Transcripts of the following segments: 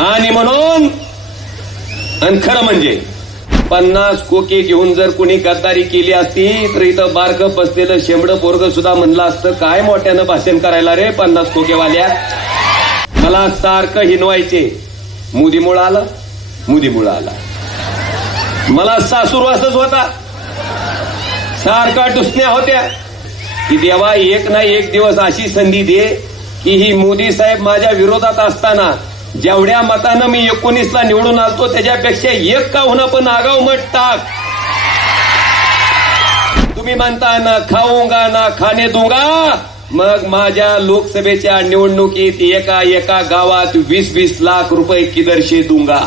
आणि म्हणून आणि खरं म्हणजे 50 कोके घेऊन जर कुणी गद्दारी केली असती तर इथं बारकं बसलेलं शेंबडं पोरग सुद्धा म्हणलं असतं, काय मोठ्यानं भाषण करायला रे 50 कोकेवाल्या. मला सारखं हिनवायचे, मुदीमुळं आला मुदीमुळं आला. मला सासूरवासच होता, सारखा टुसण्या होत्या की देवा एक ना एक दिवस अशी संधी दे की ही मोदी साहेब माझ्या विरोधात असताना जेवढ्या मतानं मी 19ला निवडून आलतो त्याच्यापेक्षा एक का होणं पण आगाऊ मत टाक. तुम्ही म्हणता ना खाऊंगा ना खाणे दूंगा, मग माझ्या लोकसभेच्या निवडणुकीत एका एका गावात 20-20 लाख रुपये किदरशे दूंगा.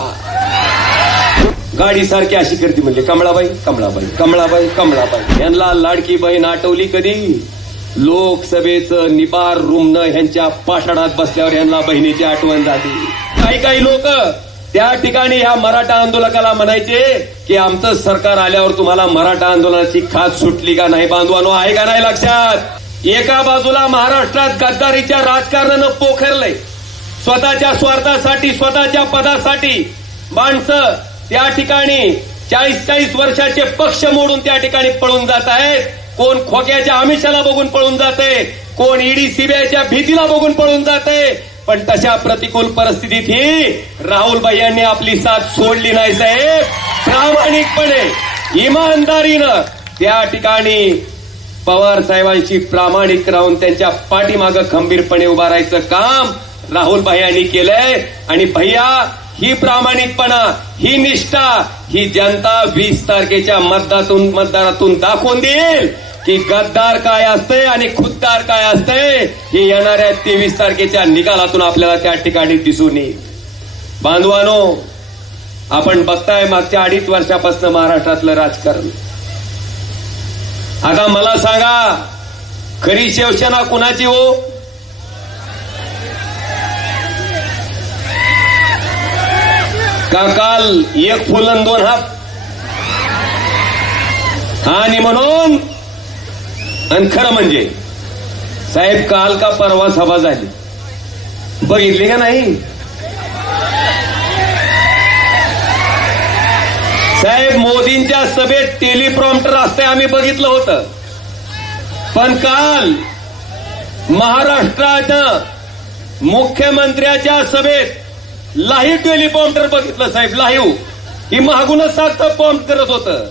गाडी सारखी अशी करते म्हणजे कमळाबाई कमळाबाई कमळाबाई कमळाबाई. यांना लाडकी बहीण आठवली कधी? लोकसभेचं निबार रुमनं ह्यांच्या पाषाणात बसल्यावर यांना बहिणीची आठवण झाली. काही लोक त्या ठिकाणी ह्या मराठा आंदोलकाला म्हणायचे की आमचं सरकार आल्यावर तुम्हाला मराठा आंदोलनाची खात सुटली का नाही? बांधवानो, आहे का नाही लक्षात? एका बाजूला महाराष्ट्रात गद्दारीच्या राजकारणानं पोखरलंय. स्वतःच्या स्वार्थासाठी, स्वतःच्या पदासाठी माणसं त्या ठिकाणी 40-40 वर्षाचे पक्ष मोडून त्या ठिकाणी पळून जात आहेत. कोण खोक्याच्या आमिषाला बघून पळून जाते, कोण ईडी सीबीआयच्या भीतीला बघून पळून जाते. पण तशा प्रतिकूल परिस्थितीत ही राहुलभाई यांनी आपली साथ सोडली नाही साहेब. प्रामाणिकपणे, इमानदारीनं त्या ठिकाणी पवार साहेबांशी प्रामाणिक राहून त्यांच्या पाठीमागं खंबीरपणे उभा राहायचं काम राहुलभाई यांनी केलंय. आणि भैया, ही प्रामाणिकपणा, ही निष्ठा, ही जनता 20 तारखेच्या मतदारातून दाखवून देईल की गद्दार काय असते आणि खुद्दार काय असते. हे येणाऱ्या 23 तारखेच्या निकालातून आपल्याला त्या ठिकाणी दिसून येईल. बांधवानो, आपण बघताय मागच्या 2.5 वर्षापासून महाराष्ट्रातलं राजकारण. आता मला सांगा, खरी शिवसेना कुणाची हो? का काल एक फुल आणि 2 हात? आणि म्हणून आणि खरं म्हणजे साहेब, काल का परवा सभा झाली, बघितली का नाही साहेब? मोदींच्या सभेत टेलिप्रॉम्प्टर असते, आम्ही बघितलं होतं. पण काल महाराष्ट्रानं मुख्यमंत्र्याच्या सभेत लाईव्ह टेलिप्रॉम्प्टर बघितलं साहेब. लाईव्ह ही महागूनच सारखं प्रॉम्प्ट करत होतं,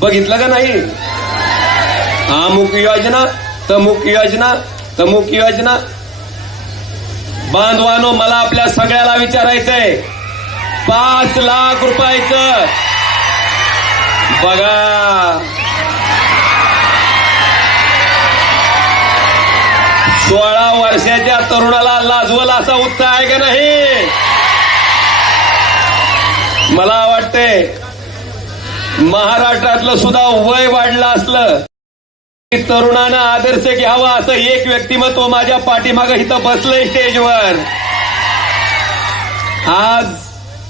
बघितलं का नाही? अमुक योजना, तमुक योजना, तमुक योजना. बांधवानो, मला आपल्या सगळ्याला विचारायचंय, 5 लाख रुपयाचं बघा, 16 वर्षाच्या तरुणाला लाजवल असा उत्साह आहे का नाही? मला वाटतंय महाराष्ट्रातलं सुद्धा वय वाढलं असलं की तरुणानं आदर्श घ्यावा असं एक व्यक्तिमत्व माझ्या पाठीमागं इथं बसलंय स्टेजवर. आज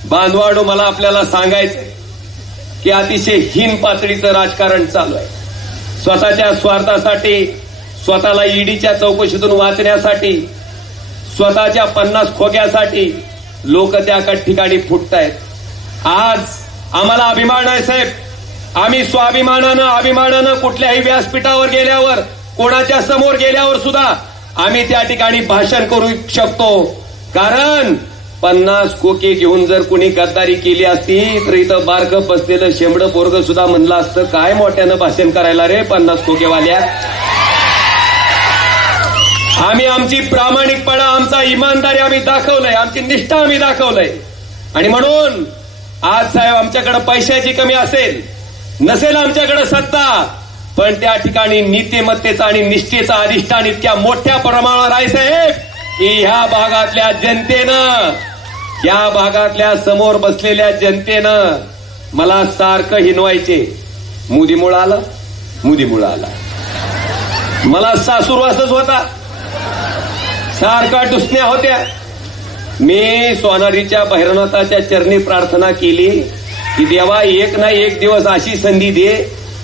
बांधवाडो, मला आपल्याला सांगायचंय की अतिशय हीन पातळीचं राजकारण चालू आहे. स्वतःच्या स्वार्थासाठी, स्वतःला ईडीच्या चौकशीतून वाचण्यासाठी, स्वतःच्या 50 खोक्यासाठी लोक त्या ठिकाणी फुटतायत. आज आम्हाला अभिमान आहे साहेब, आम्ही स्वाभिमानानं, अभिमानानं कुठल्याही व्यासपीठावर गेल्यावर, कोणाच्या समोर गेल्यावर सुद्धा आम्ही त्या ठिकाणी भाषण करू शकतो. कारण 50 कोके घेऊन जर कुणी गद्दारी केली असती तर इथं बारकं बसलेलं शेंबडं पोरग सुद्धा म्हणलं असतं, काय मोठ्यानं भाषण करायला रे 50 कोकेवाल्या. आम्ही आमची प्रामाणिकपणा, आमचा इमानदारी आम्ही दाखवलंय, आमची निष्ठा आम्ही दाखवलंय. आणि म्हणून आज साहेब, आमच्याकडे पैशाची कमी असेल, नसेल आमच्याकडे सत्ता, पण त्या ठिकाणी नीतिमत्तेचा आणि निष्ठेचा अधिष्ठान इतक्या मोठ्या प्रमाणावर आहे साहेब की ह्या भागातल्या जनतेनं, या भागातल्या समोर बसलेल्या जनतेनं मला सारखं हिनवायचे, मुदीमुळं आला मुदीमुळं आला. मला सासूरवासच होता, सारखा टुसण्या होत्या. मी सोनारीच्या भैरवनाथाच्या चरणी प्रार्थना केली की देवा एक ना एक दिवस अशी संधी दे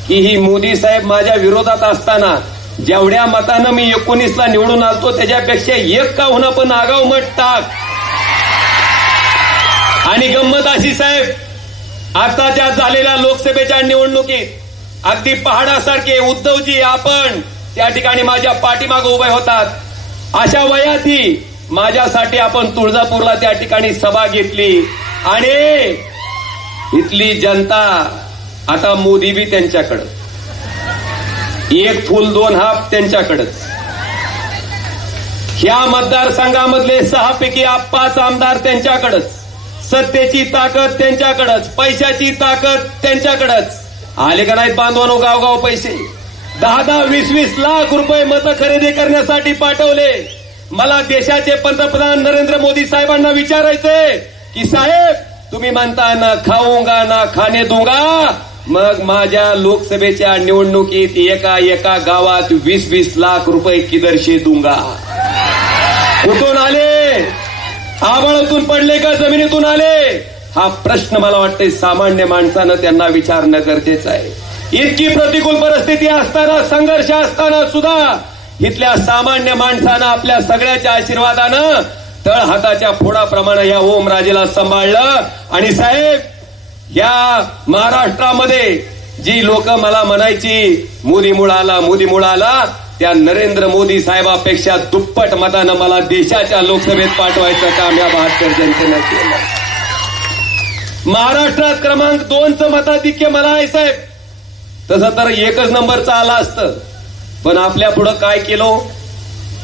की ही मोदी साहेब माझ्या विरोधात असताना जेवढ्या मतानं मी 19ला निवडून आलतो त्याच्यापेक्षा एक का होणं पण आगाऊ मत टाक. आणि गंमत अशी साहेब, आताच्या झालेल्या लोकसभेच्या निवडणुकीत अगदी पहाडासारखे उद्धवजी आपण त्या ठिकाणी माझ्या पाठीमागे उभे होतात. अशा वयातही माझ्यासाठी आपण तुळजापूरला त्या ठिकाणी सभा घेतली आणि इथली जनता आता मोदी बी त्यांच्याकडं, एक फुल दोन हात त्यांच्याकडंच. ह्या मतदारसंघामधले 6 पैकी 5 आमदार त्यांच्याकडंच, सत्तेची ताकद त्यांच्याकडंच, पैशाची ताकद त्यांच्याकडंच. आले का नाहीत बांधवानो गावगाव पैसे? 10-10, 20-20 लाख रुपये मतं खरेदी करण्यासाठी पाठवले. मला देशाचे पंतप्रधान नरेंद्र मोदी साहेबांना विचारायचंय की साहेब, तुम्ही म्हणता ना खाऊंगा ना खाणे दूंगा, मग माझ्या लोकसभेच्या निवडणुकीत एका गावात 20-20 लाख रुपये किदरशे दूंगा. कुठून आले? आभाळातून पडले का जमिनीतून आले? हा प्रश्न मला वाटतंय सामान्य माणसानं त्यांना विचारणं गरजेचं आहे. इतकी प्रतिकूल परिस्थिती असताना, संघर्ष असताना सुद्धा इथल्या सामान्य माणसानं आपल्या सगळ्याच्या आशीर्वादानं तळहाताच्या फोडाप्रमाणे या ओमराजेला सांभाळलं. आणि साहेब, या महाराष्ट्रामध्ये जी लोक मला म्हणायची मोदी मुळ आला, त्या नरेंद्र मोदी साहेबापेक्षा दुप्पट मतानं मला देशाच्या लोकसभेत पाठवायचं काम या 72 जनतेनं केलं. महाराष्ट्रात क्रमांक 2चं मताधिक्य मला आहे साहेब. तसं तर 1च नंबरचं आला असतं, पण आपल्या पुढं काय केलं?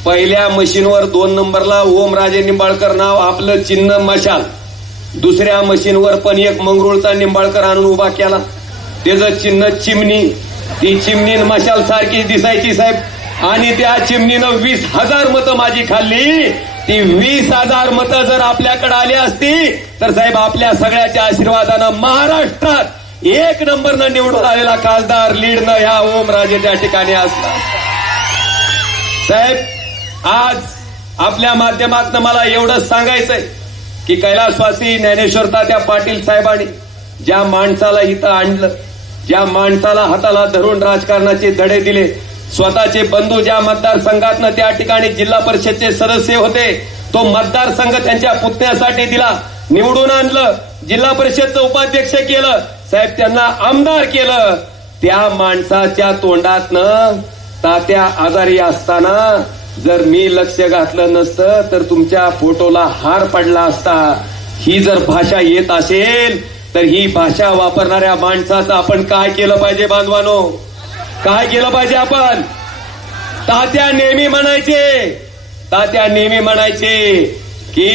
पहिल्या मशीनवर 2 नंबरला ओमराजे निंबाळकर नाव, आपलं चिन्ह मशाल. दुसऱ्या मशीनवर पण एक मंगरुळचा निंबाळकर आणून उभा केला, त्याचं चिन्ह चिमणी. ती चिमणी मशाल सारखी दिसायची साहेब, आणि त्या चिमणीनं 20,000 मतं माझी खाल्ली. ती 20,000 मतं जर आपल्याकडे आली असती तर साहेब आपल्या सगळ्याच्या आशीर्वादानं महाराष्ट्रात 1 नंबरनं निवडून आलेला खासदार लीडनं ह्या ओमराजेच्या ठिकाणी असला. साहेब, आज आपल्या माध्यमातून मला एवढंच सांगायचंय की कैलासवासी ज्ञानेश्वर तात्या पाटील साहेबांनी ज्या माणसाला इथं आणलं, ज्या माणसाला हाताला धरून राजकारणाचे धडे दिले, स्वतःचे बंधू ज्या मतदारसंघातनं त्या ठिकाणी जिल्हा परिषदचे सदस्य होते, तो मतदारसंघ त्यांच्या पुतण्यासाठी दिला, निवडून आणलं, जिल्हा परिषदचं उपाध्यक्ष केलं, साहेब त्यांना आमदार केलं. त्या माणसाच्या तोंडातनं तात्या आजारी असताना जर मी लक्ष घातलं नसतं तर तुमच्या फोटोला हार पडला असता. ही जर भाषा येत असेल तर ही भाषा वापरणाऱ्या माणसाचं आपण काय केलं पाहिजे बांधवानो? काय केलं पाहिजे आपण? तात्या नेहमी म्हणायचे की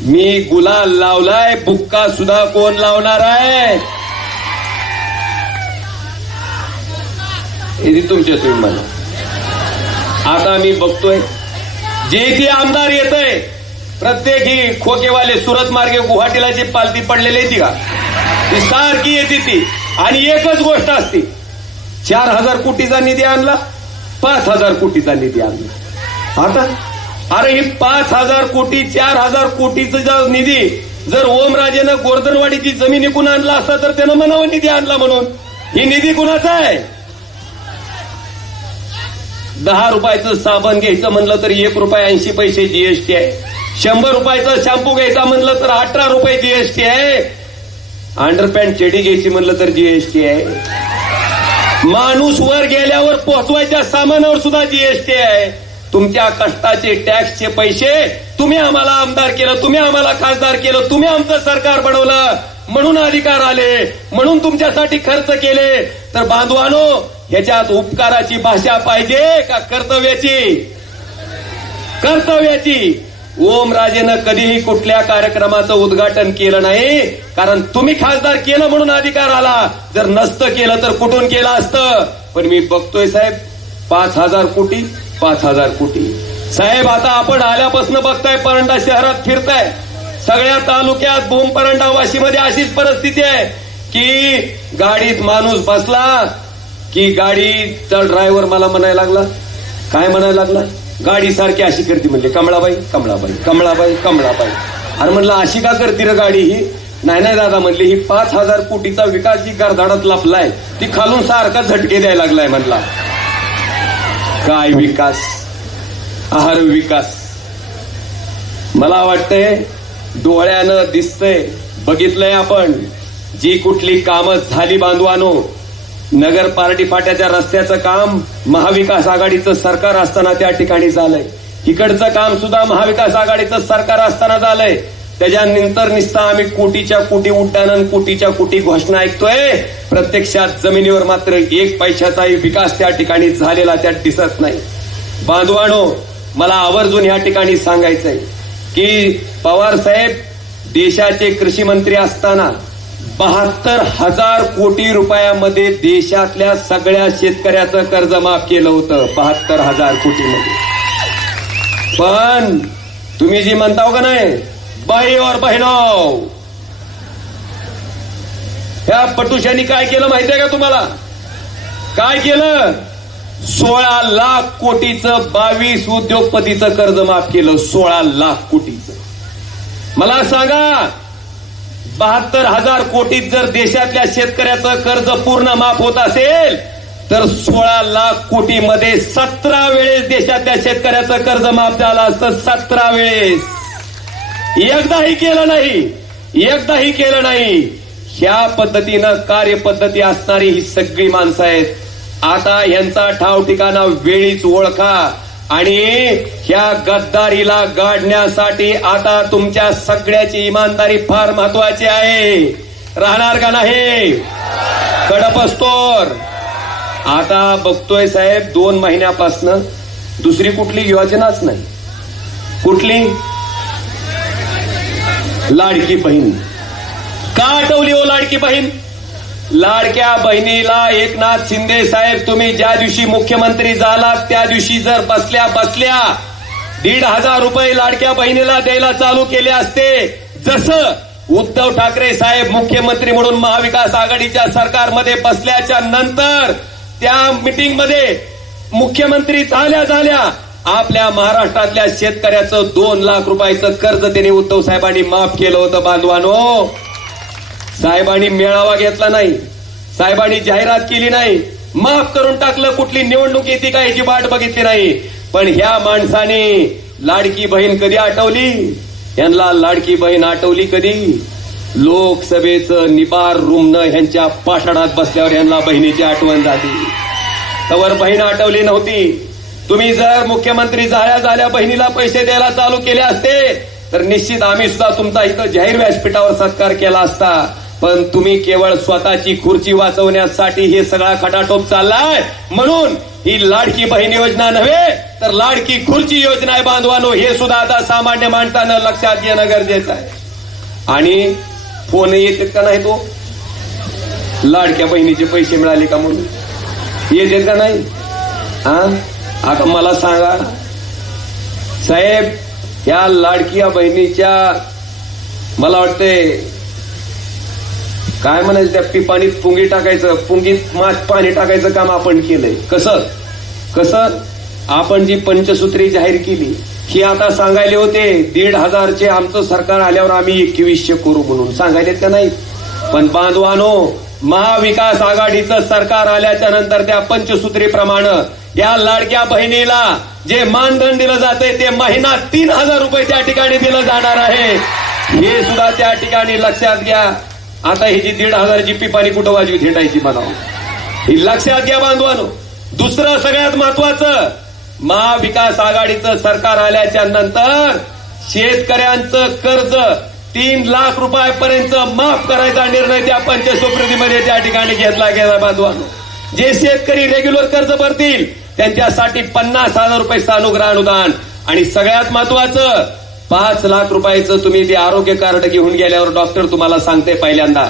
मी गुलाल लावलाय, बुक्का सुद्धा कोण लावणार आहे? हे तुमच्या तुम्ही म्हणा. आता मी बघतोय जे आमदार येतंय प्रत्येक ही खोकेवाले सुरत मार्गे गुवाहाटीला जी पालती पडलेली आहे ती सारखी येते ती, आणि एकच गोष्ट असते, 4,000 कोटीचा निधी आणला, 5,000 कोटीचा निधी आणला. आता अरे ही 5,000 कोटी 4,000 कोटीचा निधी जर ओमराजेनं गोर्धनवाडीची जमीन विकून आणला असता तर त्यानं म्हणावं निधी आणला म्हणून. ही निधी कुणाचा आहे? 10 रुपयाचं साबण घ्यायचं म्हणलं तर 1 रुपये 80 पैसे जीएसटी आहे. 100 रुपयाचं शॅम्पू घ्यायचा म्हणलं तर 18 रुपये जीएसटी आहे. अंडरपॅन्ट चेडी घ्यायची म्हणलं तर जीएसटी आहे. माणूस वर गेल्यावर पोहोचवायच्या सामानावर सुद्धा जीएसटी आहे. तुमच्या कष्टाचे टॅक्सचे पैसे तुम्ही आम्हाला आमदार केलं, तुम्ही आम्हाला खासदार केलं, तुम्ही आमचं सरकार बनवलं, म्हणून अधिकार आले, म्हणून तुमच्यासाठी खर्च केले. तर बांधवानो, ह्याच्यात उपकाराची भाषा पाहिजे का कर्तव्याची? ओमराजेनं कधीही कुठल्या कार्यक्रमाचं उद्घाटन केलं नाही, कारण तुम्ही खासदार केलं म्हणून अधिकार आला. जर नसतं केलं तर कुठून केलं असतं? पण मी बघतोय साहेब 5,000 कोटी साहेब. आता आपण आल्यापासून बघताय, परंडा शहरात फिरताय, सगळ्या तालुक्यात भूम परंडा वाशीमध्ये अशीच परिस्थिती आहे की गाडीत माणूस बसला की गाडीचा ड्रायव्हर मला म्हणायला लागला, काय म्हणायला लागला? गाडी सारखी अशी करते म्हणले, कमळाबाई. अरे म्हणलं अशी का करते रे गाडी ही? नाही दादा म्हणले, ही 5,000 कोटीचा विकास जी गर्दाडात लपलाय ती खालून सारखा झटके द्यायला लागलाय म्हणला. काय विकास, आहार विकास. मला वाटतंय डोळ्यानं दिसतंय, बघितलंय आपण. जी कुठली कामं झाली बांधवानो, नगर पार्टी फाट्याच्या रस्त्याचं काम महाविकास आघाडीचं सरकार असताना त्या ठिकाणी झालंय. इकडचं काम सुद्धा महाविकास आघाडीचं सरकार असताना झालंय. त्याच्यानंतर निस्ता आम्ही कोटीच्या कोटी उड्डाणं, कोटीच्या कोटी घोषणा ऐकतोय. प्रत्यक्षात जमिनीवर मात्र एक पैशाचाही विकास त्या ठिकाणी झालेला त्यात दिसत नाही. बांधवानो, मला आवर्जून या ठिकाणी सांगायचंय की पवार साहेब देशाचे कृषी मंत्री असताना 72,000 कोटी रुपयामध्ये देशातल्या सगळ्या शेतकऱ्याचं कर्ज माफ केलं होतं. 72,000 कोटीमध्ये. पण तुम्ही जी म्हणताव का नाही, बाई और बहिणो, ह्या पटुशांनी काय केलं माहितीये का तुम्हाला? काय केलं? 16 लाख कोटीचं 22 उद्योगपतीचं कर्ज माफ केलं. 16 लाख कोटीचं. मला सांगा, 72,000 कोटीत जर देशातल्या शेतकऱ्याचं कर्ज पूर्ण माफ होत असेल तर 16 लाख कोटीमध्ये 17 वेळेस देशातल्या शेतकऱ्याचं कर्ज माफ झालं असतं. 17 वेळेस. एकदाही केलं नाही, एकदाही केलं नाही. ह्या पद्धतीनं कार्यपद्धती असणारी ही सगळी माणसं आहेत. आता यांचा ठाव ठिकाणा वेळीच ओळखा आणि ह्या गद्दारीला गाडण्यासाठी आता तुमच्या सगळ्याची इमानदारी फार महत्वाची आहे. राहणार का नाही? कडप असतोर. आता बघतोय साहेब, 2 महिन्यापासनं दुसरी कुठली योजनाच नाही. कुठली? लाडकी बहीण. का आठवली हो लाडकी बहीण? लाडक्या बहिणीला एकनाथ शिंदे साहेब तुम्ही ज्या दिवशी मुख्यमंत्री झालात त्या दिवशी जर बसल्या 1,500 रुपये लाडक्या बहिणीला द्यायला चालू केले असते, जसं उद्धव ठाकरे साहेब मुख्यमंत्री म्हणून महाविकास आघाडीच्या सरकारमध्ये बसल्याच्या नंतर त्या मीटिंगमध्ये मुख्यमंत्री झाल्या आपल्या महाराष्ट्रातल्या शेतकऱ्याचं 2 लाख रुपयाचं कर्ज त्यांनी उद्धव साहेबांनी माफ केलं होतं. बांधवानो, साहेबांनी मेळावा घेतला नाही, साहेबांनी जाहिरात केली नाही, माफ करून टाकलं. कुठली निवडणूक येते का याची वाट बघितली नाही. पण ह्या माणसाने लाडकी बहीण कधी आठवली? यांना लाडकी बहीण आठवली कधी? लोकसभेचं निबार रुमणं ह्यांच्या पाषाणात बसल्यावर यांना बहिणीची आठवण झाली. तवर बहीण आठवली नव्हती. तुम्ही जर मुख्यमंत्री झाल्या बहिणीला पैसे द्यायला चालू केले असते तर निश्चित आम्ही सुद्धा तुमचा इथं जाहीर व्यासपीठावर सत्कार केला असता. पण तुम्ही केवळ स्वतःची खुर्ची वाचवण्यासाठी हे सगळा खटाटोप चाललाय. म्हणून ही लाडकी बहीण योजना नव्हे तर लाडकी खुर्ची योजना आहे. बांधवानो, हे सुद्धा आता सामान्य माणसानं लक्षात घेणं गरजेचं आहे. आणि फोन येतात का नाही? तो लाडक्या बहिणीचे पैसे मिळाले का म्हणून येतात का नाही? आता मला सांगा साहेब, या लाडक्या बहिणीच्या मला वाटते काय म्हणायचं, त्या पिपाणीत पुंगी टाकायचं, पुंगीत पाणी टाकायचं काम आपण केलंय. कसं आपण जी पंचसूत्री जाहीर केली ही आता सांगायले होते 1,500चे आमचं सरकार आल्यावर आम्ही 2100 करू म्हणून सांगायलेत का नाही? पण बांधवानो, महाविकास आघाडीचं सरकार आल्याच्या नंतर त्या पंचसूत्रीप्रमाणे या लाडक्या बहिणीला जे मानधन दिलं जातंय ते महिना 3,000 रुपये त्या ठिकाणी दिलं जाणार आहे. हे सुद्धा त्या ठिकाणी लक्षात घ्या. आता ही जी 1,500ची पिपाणी कुठं वाजवी थेटायची म्हणावं, ही लक्षात घ्या बांधवानो. दुसरं सगळ्यात महत्वाचं, महाविकास आघाडीचं सरकार आल्याच्या नंतर शेतकऱ्यांचं कर्ज 3 लाख रुपयापर्यंत माफ करायचा निर्णय त्या पंचसूत्रीमध्ये त्या ठिकाणी घेतला गेला. बांधवानो, जे शेतकरी रेग्युलर कर्ज भरतील त्यांच्यासाठी 50,000 रुपये सानुग्रह अनुदान. आणि सगळ्यात महत्वाचं, 5 लाख रुपयाचं तुम्ही ते आरोग्य कार्ड घेऊन गेल्यावर डॉक्टर तुम्हाला सांगते पहिल्यांदा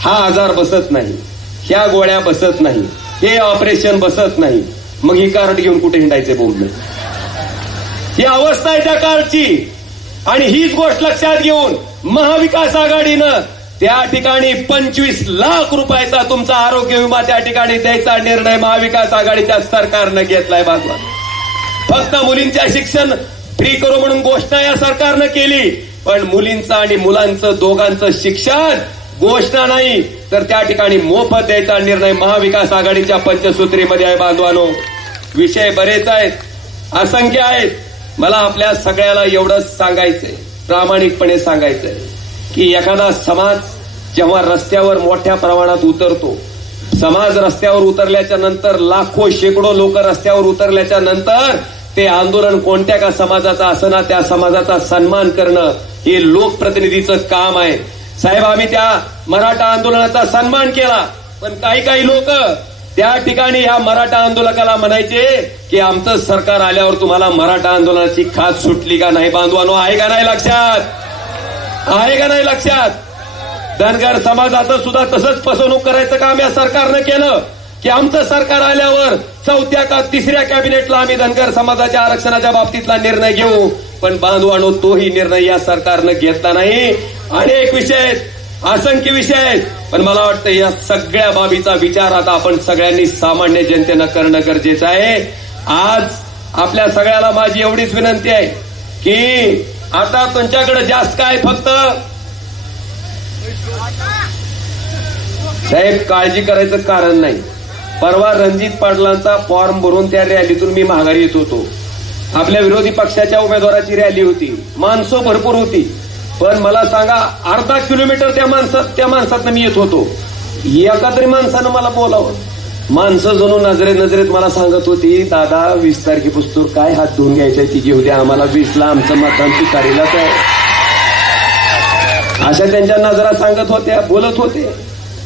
हा आजार बसत नाही, ह्या गोळ्या बसत नाही, हे ऑपरेशन बसत नाही. मग ही कार्ड घेऊन कुठे हिंडायचे बोलणं? ही अवस्था आहे त्या कार्डची. आणि हीच गोष्ट लक्षात घेऊन महाविकास आघाडीनं त्या ठिकाणी 25 लाख रुपयाचा तुमचा आरोग्य विमा त्या ठिकाणी द्यायचा निर्णय महाविकास आघाडीच्या सरकारनं घेतलाय. बाजूला फक्त मुलींच्या शिक्षण फ्री करू म्हणून घोषणा या सरकारनं केली, पण मुलींचं आणि मुलांचं दोघांचं शिक्षण घोषणा नाही तर त्या ठिकाणी मोफत द्यायचा निर्णय महाविकास आघाडीच्या पंचसूत्रीमध्ये आहे. बांधवानो, विषय बरेच आहेत, असंख्य आहेत. मला आपल्या सगळ्याला एवढंच सांगायचंय प्रामाणिकपणे सांगायचंय की एखादा समाज जेव्हा रस्त्यावर मोठ्या प्रमाणात उतरतो, समाज रस्त्यावर उतरल्याच्या नंतर लाखो शेकडो लोक रस्त्यावर उतरल्याच्या नंतर ते आंदोलन कोणत्या का समाजाचा असना त्या समाजाचा सन्मान करणं हे लोकप्रतिनिधीचं काम आहे. साहेब, आम्ही त्या मराठा आंदोलनाचा सन्मान केला, पण काही लोक त्या ठिकाणी ह्या मराठा आंदोलकाला म्हणायचे की आमचं सरकार आल्यावर तुम्हाला मराठा आंदोलनाची खात सुटली का नाही? बांधवानो, आहे का नाही लक्षात? आहे का नाही लक्षात? धनगर समाजाचं सुद्धा तसंच फसवणूक करायचं काम या सरकारनं केलं की आमचं सरकार आल्यावर चौथ्या का तिसऱ्या कॅबिनेटला आम्ही धनगर समाजाच्या आरक्षणाच्या बाबतीतला निर्णय घेऊ. पण बांधवानो, तोही निर्णय या सरकारनं घेतला नाही. अनेक विषय आहेत, असंख्य विषय आहेत, पण मला वाटतं या सगळ्या बाबीचा विचार आता आपण सगळ्यांनी सामान्य जनतेनं करणं गरजेचं आहे. आज आपल्या सगळ्याला माझी एवढीच विनंती आहे की आता तुमच्याकडे जास्त काय, फक्त साहेब काळजी करायचं कारण नाही. परवा रणजित पाटलांचा फॉर्म भरून त्या रॅलीतून मी माघारी येत होतो. आपल्या विरोधी पक्षाच्या उमेदवाराची रॅली होती, माणसं भरपूर होती, पण मला सांगा अर्धा किलोमीटर त्या माणसातनं मी येत होतो. एका तरी माणसानं मला बोलावं. माणसं जणू नजरेत मला सांगत होती, दादा 20 तारखेपासून काय हात धुवून घ्यायचंय ती घेऊ द्या आम्हाला, 20ला आमचं मतदान तुतारीलाच आहे. अशा त्यांच्या नजरा सांगत होत्या, बोलत होते.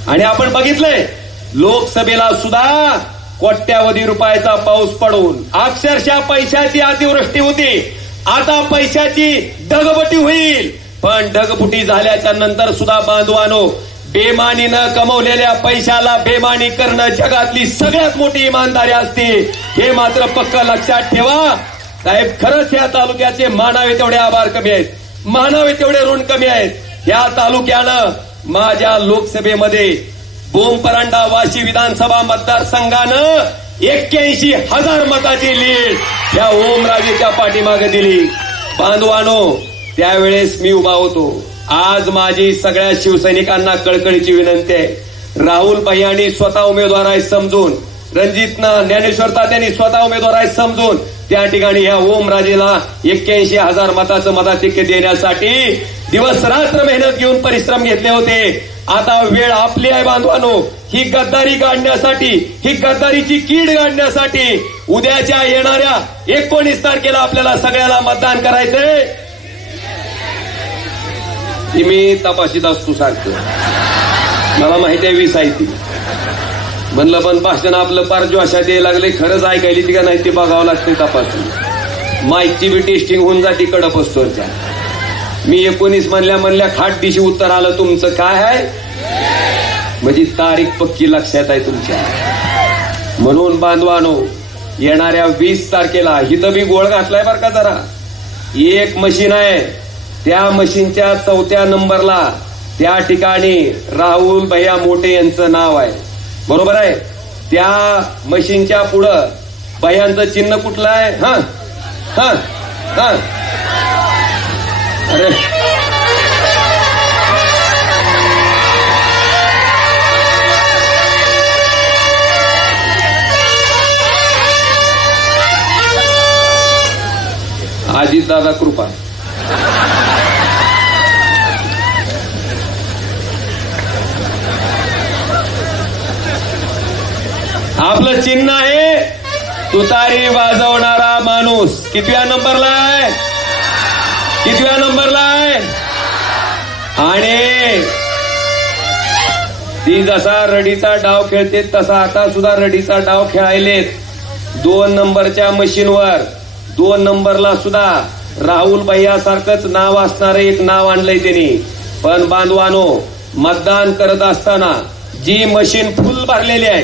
आणि आपण बघितलंय लोकसभेला सुद्धा कोट्यावधी रुपयाचा पाऊस पडून अक्षरशः पैशाची अतिवृष्टी होती. आता पैशाची ढगफुटी होईल, पण ढगफुटी झाल्याच्या नंतर सुद्धा बांधवानो, बेमानीनं कमवलेल्या पैशाला बेमानी करणं जगातली सगळ्यात मोठी इमानदारी असते, हे मात्र पक्क लक्षात ठेवा. साहेब, खरंच या तालुक्याचे मानावे तेवढे आभार कमी आहेत, मानावे तेवढे ऋण कमी आहेत. या तालुक्यानं माझ्या लोकसभेमध्ये बोमपरांडा वाशी विधानसभा मतदारसंघानं 81,000 मताची लीड या ओमराजेच्या पाठीमागे दिली. बांधवानो, त्यावेळेस मी उभा होतो. आज माझी सगळ्या शिवसैनिकांना कळकळीची विनंती आहे, राहुल भैयांनी स्वतः उमेदवार आहे समजून, रणजितनं ज्ञानेश्वर तात्यांनी स्वतः उमेदवार आहे समजून त्या ठिकाणी ह्या ओमराजेला 81,000 मताचं मताधिक्य देण्यासाठी दिवस रात्र मेहनत घेऊन परिश्रम घेतले होते. आता वेळ आपली आहे बांधवानो, ही गद्दारी काढण्यासाठी, ही गद्दारीची कीड काढण्यासाठी उद्याच्या येणाऱ्या 19 तारखेला आपल्याला सगळ्याला मतदान करायचंय. ती मी तपाशीत असतो सारखं, मला माहिती आहे 20 आहे ती. म्हणलं पण भाषण आपलं पार जोशात यायला लागले, खरंच ऐकायली ती का नाही ते बघावं लागते तपासून. माईकची बी टेस्टिंग होऊन जाते कडप असतोच्या. मी 19 म्हणल्या खाट दिशी उत्तर आलं तुमचं काय आहे, म्हणजे तारीख पक्की लक्षात आहे तुमच्या. म्हणून बांधवानो, येणाऱ्या 20 तारखेला हिथं बी गोळ घातलाय बरं का जरा. एक मशीन आहे, त्या मशीनच्या 4थ्या नंबरला त्या ठिकाणी राहुल भैया मोठे यांचं नाव आहे, बरोबर आहे. त्या मशीनच्या पुढं भैयांचं चिन्ह कुठलं आहे? हा हा हा अरे अजित दादा कृपा. आपलं चिन्ह आहे तुतारी वाजवणारा माणूस. कितव्या नंबरला आहे? कितव्या नंबरला आहे? आणि ती जसा रडीचा डाव खेळते तसा आता सुद्धा रडीचा डाव खेळायलेत. 2 नंबरच्या मशीनवर 2 नंबरला सुद्धा राहुल भैया सारखंच नाव असणारं एक नाव आणलंय त्यांनी. पण बांधवानो, मतदान करत असताना जी मशीन फुल भरलेली आहे,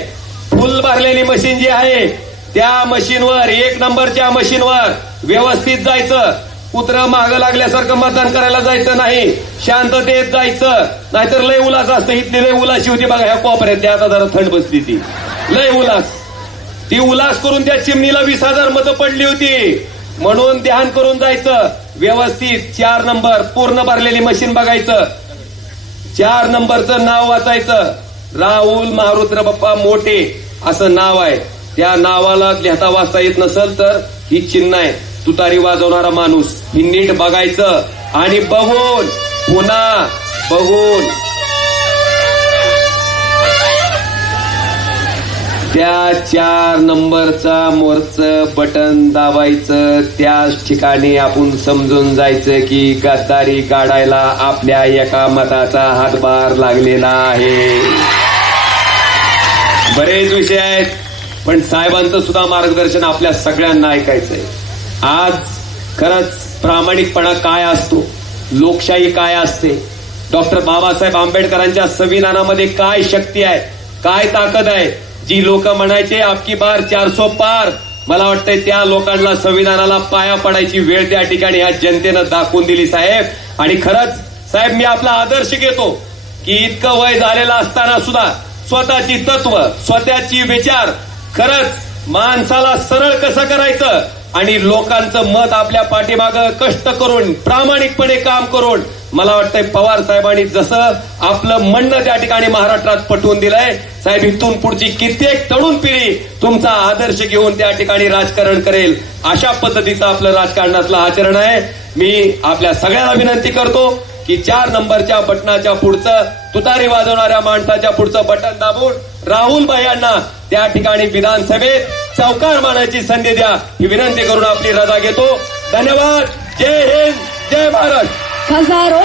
फुल भरलेली मशीन जी आहे त्या मशीनवर 1 नंबरच्या मशीनवर व्यवस्थित जायचं. कुत्रं मागं लागल्यासारखं मतदान करायला जायचं नाही, शांततेत जायचं. नाहीतर लय उलास असतं. इथली लय उलाशी होती बघा ह्या कोपऱ्यात, आता जरा थंड बसली ती लय उलास. ती उलास करून त्या चिमणीला 20,000 मतं पडली होती. म्हणून ध्यान करून जायचं व्यवस्थित. 4 नंबर पूर्ण भरलेली मशीन बघायचं, 4 नंबरचं नाव वाचायचं. राहुल मारुद्र बाप्पा मोठे असं नाव आहे. त्या नावाला लिहिता वाचता येत नसेल तर ही चिन्ह आहे तुतारी वाजवणारा माणूस. ही नीट बघायचं आणि बघून पुन्हा बघून त्या 4 नंबरचा मोरचं बटन दाबायचं. त्याच ठिकाणी आपण समजून जायचं की गद्दारी काढायला आपल्या एका मताचा हातभार लागलेला आहे. बरेच विषय आहेत, पण साहेबांचं सुद्धा मार्गदर्शन आपल्या सगळ्यांना ऐकायचंय. आज खरंच प्रामाणिकपणा काय असतो, लोकशाही काय असते, डॉक्टर बाबासाहेब आंबेडकरांच्या संविधानामध्ये काय शक्ती आहे, काय ताकद आहे. जी लोक म्हणायचे आपकी बार 400 पार, मला वाटतंय त्या लोकांना संविधानाला पाया पडायची वेळ त्या ठिकाणी ह्या जनतेनं दाखवून दिली साहेब. आणि खरंच साहेब मी आपला आदर्श घेतो की इतकं वय झालेलं असताना सुद्धा स्वतःची तत्व, स्वतःची विचार, खरंच माणसाला सरळ कसं करायचं आणि लोकांचं मत आपल्या पाठीमागं कष्ट करून प्रामाणिकपणे काम करून, मला वाटतंय पवार साहेबांनी जसं आपलं म्हणणं त्या ठिकाणी महाराष्ट्रात पटवून दिलंय साहेब, इथून पुढची कित्येक तरुण पिढी तुमचा आदर्श घेऊन त्या ठिकाणी राजकारण करेल. अशा पद्धतीचं आपलं राजकारणातलं आचरण आहे. मी आपल्या सगळ्यांना विनंती करतो की 4 नंबरच्या बटनाच्या पुढचं, तुतारी वाजवणाऱ्या माणसाच्या पुढचं बटन दाबून राहुल भाई यांना त्या ठिकाणी विधानसभेत चौकार मारण्याची संधी द्या, ही विनंती करून आपली रजा घेतो. धन्यवाद. जय हिंद, जय भारत. हजारो